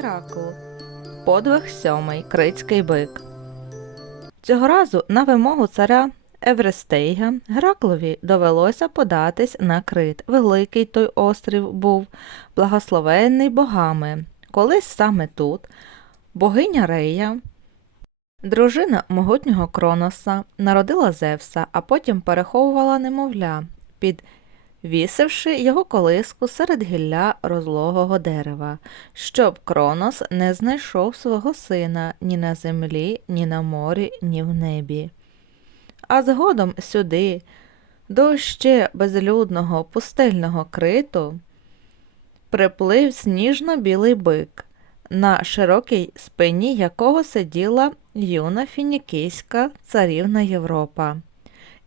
Геракл. Подвиг сьомий. Критський бик. Цього разу на вимогу царя Еврестейга Гераклові довелося податись на крит. Великий той острів був, благословенний богами. Колись саме тут богиня Рея, дружина могутнього Кроноса, народила Зевса, а потім переховувала немовля, підвісивши його колиску серед гілля розлогого дерева, щоб Кронос не знайшов свого сина ні на землі, ні на морі, ні в небі. А згодом сюди, до ще безлюдного пустельного криту, приплив сніжно-білий бик, на широкій спині якого сиділа юна фінікійська царівна Європа.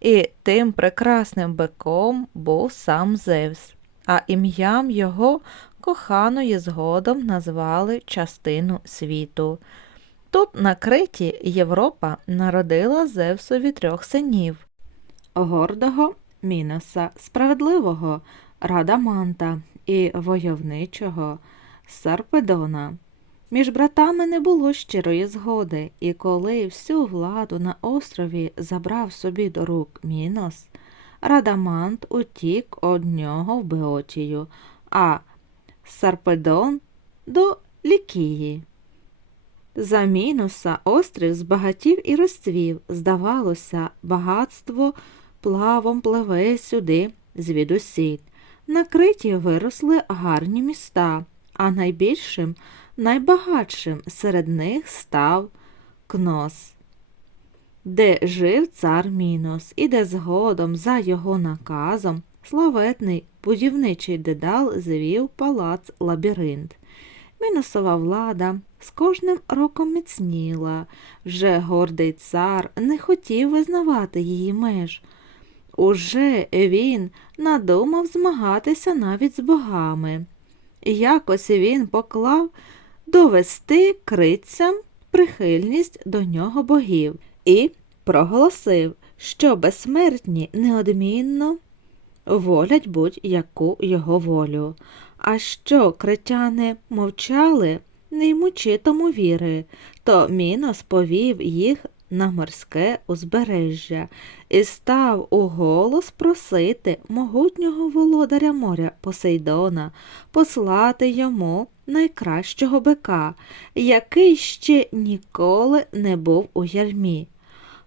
І тим прекрасним биком був сам Зевс, а ім'ям його коханої згодом назвали частину світу. Тут на Криті Європа народила Зевсові трьох синів гордого Міноса, справедливого Радаманта і войовничого Сарпедона. Між братами не було щирої згоди, і коли всю владу на острові забрав собі до рук Мінос, Радамант утік од нього в Беотію, а Сарпедон до Лікії. За Мінуса острів збагатів і розцвів. Здавалося, багатство плавом пливе сюди звідусіль. На Криті виросли гарні міста, а найбільшим, найбагатшим серед них став Кнос, де жив цар Мінос, і де згодом, за його наказом, славетний будівничий дедал звів палац лабіринт. Мінусова влада з кожним роком міцніла, вже гордий цар не хотів визнавати її меж. Уже він надумав змагатися навіть з богами. Якось він поклав довести крицям прихильність до нього богів і проголосив, що безсмертні неодмінно волять будь-яку його волю. А що критяни мовчали, не ймучи тому віри, то Мінос повів їх на морське узбережжя і став у голос просити могутнього володаря моря Посейдона послати йому найкращого бика, який ще ніколи не був у ярмі.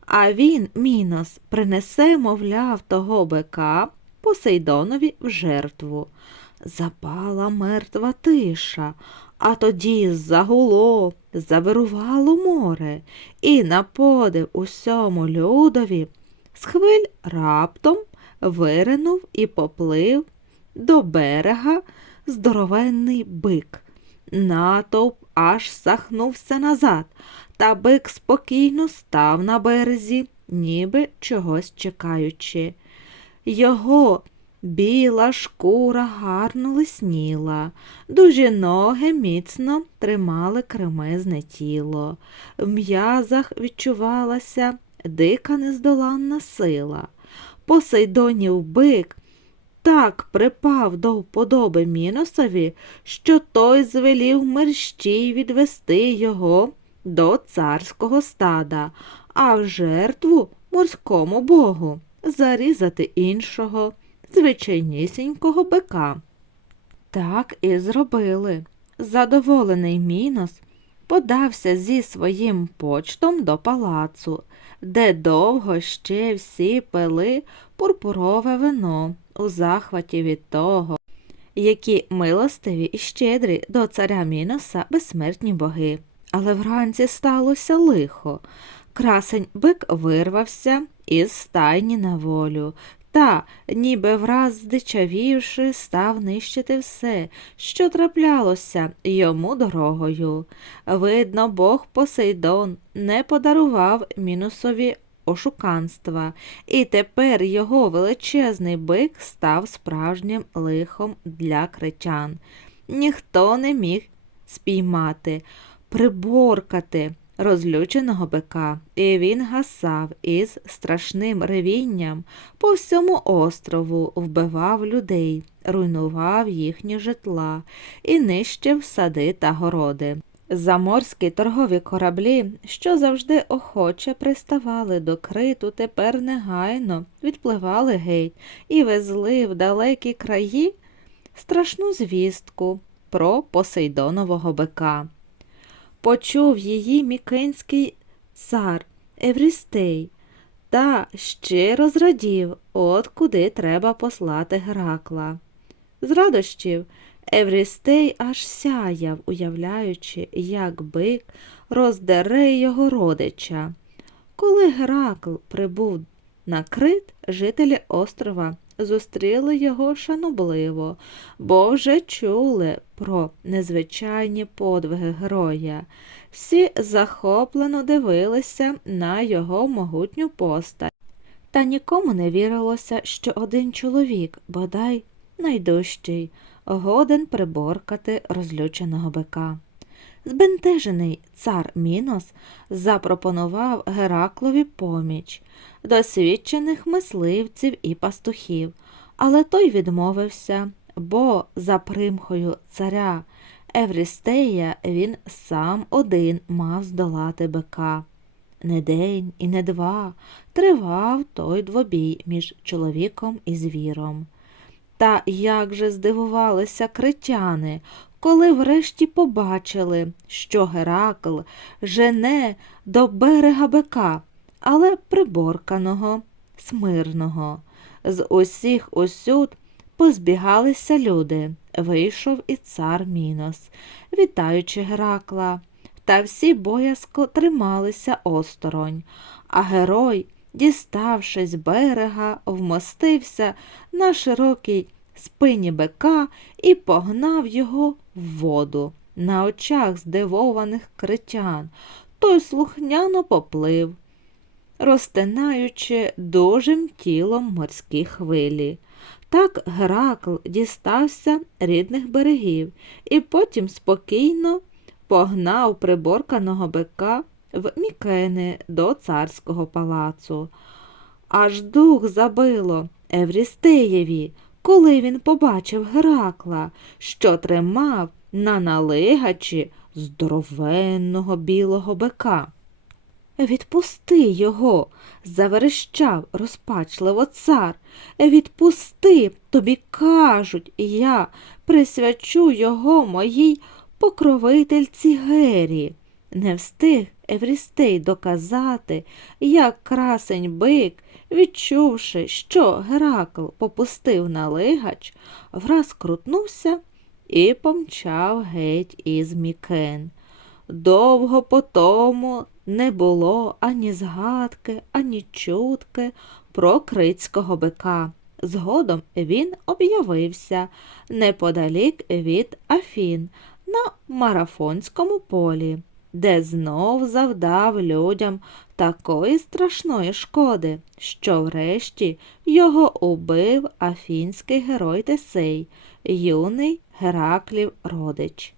А він, Мінос, принесе, мовляв, того бика Посейдонові в жертву. Запала мертва тиша, а тоді загуло, завирувало море, і на подив усьому людові з хвиль раптом виринув і поплив до берега здоровенний бик. Натовп аж сахнувся назад, та бик спокійно став на березі, ніби чогось чекаючи. Його біла шкура гарно лисніла, дужі ноги міцно тримали кремезне тіло. В м'язах відчувалася дика нездоланна сила. Посейдонів бик так припав до вподоби Міносові, що той звелів мерщій відвести його до царського стада, а в жертву морському богу зарізати іншого, звичайнісінького бика. Так і зробили. Задоволений Мінос подався зі своїм почтом до палацу, де довго ще всі пили пурпурове вино у захваті від того, які милостиві і щедрі до царя Міноса безсмертні боги. Але вранці сталося лихо. Красень бик вирвався із стайні на волю, та, ніби враз здичавівши, став нищити все, що траплялося йому дорогою. Видно, бог Посейдон не подарував мінусові ошуканства, і тепер його величезний бик став справжнім лихом для критян. Ніхто не міг спіймати, приборкати, розлюченого бика, і він гасав із страшним ревінням по всьому острову, вбивав людей, руйнував їхні житла і нищив сади та городи. Заморські торгові кораблі, що завжди охоче приставали до криту, тепер негайно відпливали геть і везли в далекі краї страшну звістку про Посейдонового бика. Почув її мікенський цар Еврістей та щиро зрадів, от куди треба послати Геракла. З радощів Еврістей аж сяяв, уявляючи, як бик роздере його родича. Коли Геракл прибув на крит, жителі острова зустріли його шанобливо, бо вже чули про незвичайні подвиги героя. Всі захоплено дивилися на його могутню постать. Та нікому не вірилося, що один чоловік, бодай найдужчий, годен приборкати розлюченого бика. Збентежений цар Мінос запропонував Гераклові поміч досвідчених мисливців і пастухів, але той відмовився, бо за примхою царя Еврістея він сам один мав здолати бика. Не день і не два тривав той двобій між чоловіком і звіром. Та як же здивувалися критяни, коли врешті побачили, що Геракл жене до берега бика, але приборканого, смирного. З усіх усюд позбігалися люди. Вийшов і цар Мінос, вітаючи Геракла. Та всі боязко трималися осторонь, а герой, діставшись берега, вмостився на широкій спині бика і погнав його в воду. На очах здивованих критян той слухняно поплив, розтинаючи дужим тілом морські хвилі. Так Геракл дістався рідних берегів і потім спокійно погнав приборканого бика в Мікени до царського палацу. Аж дух забило Еврістеєві, коли він побачив Геракла, що тримав на налигачі здоровенного білого бика. Відпусти його, заверещав розпачливо цар. Відпусти, тобі кажуть, я присвячу його моїй покровительці Гері. Не встиг Еврістей доказати, як красень бик, відчувши, що Геракл попустив на лигач, враз крутнувся і помчав геть із Мікен. Довго по тому не було ані згадки, ані чутки про крицького бика. Згодом він об'явився неподалік від Афін на марафонському полі, де знов завдав людям такої страшної шкоди, що врешті його убив афінський герой Тесей, юний Гераклів родич.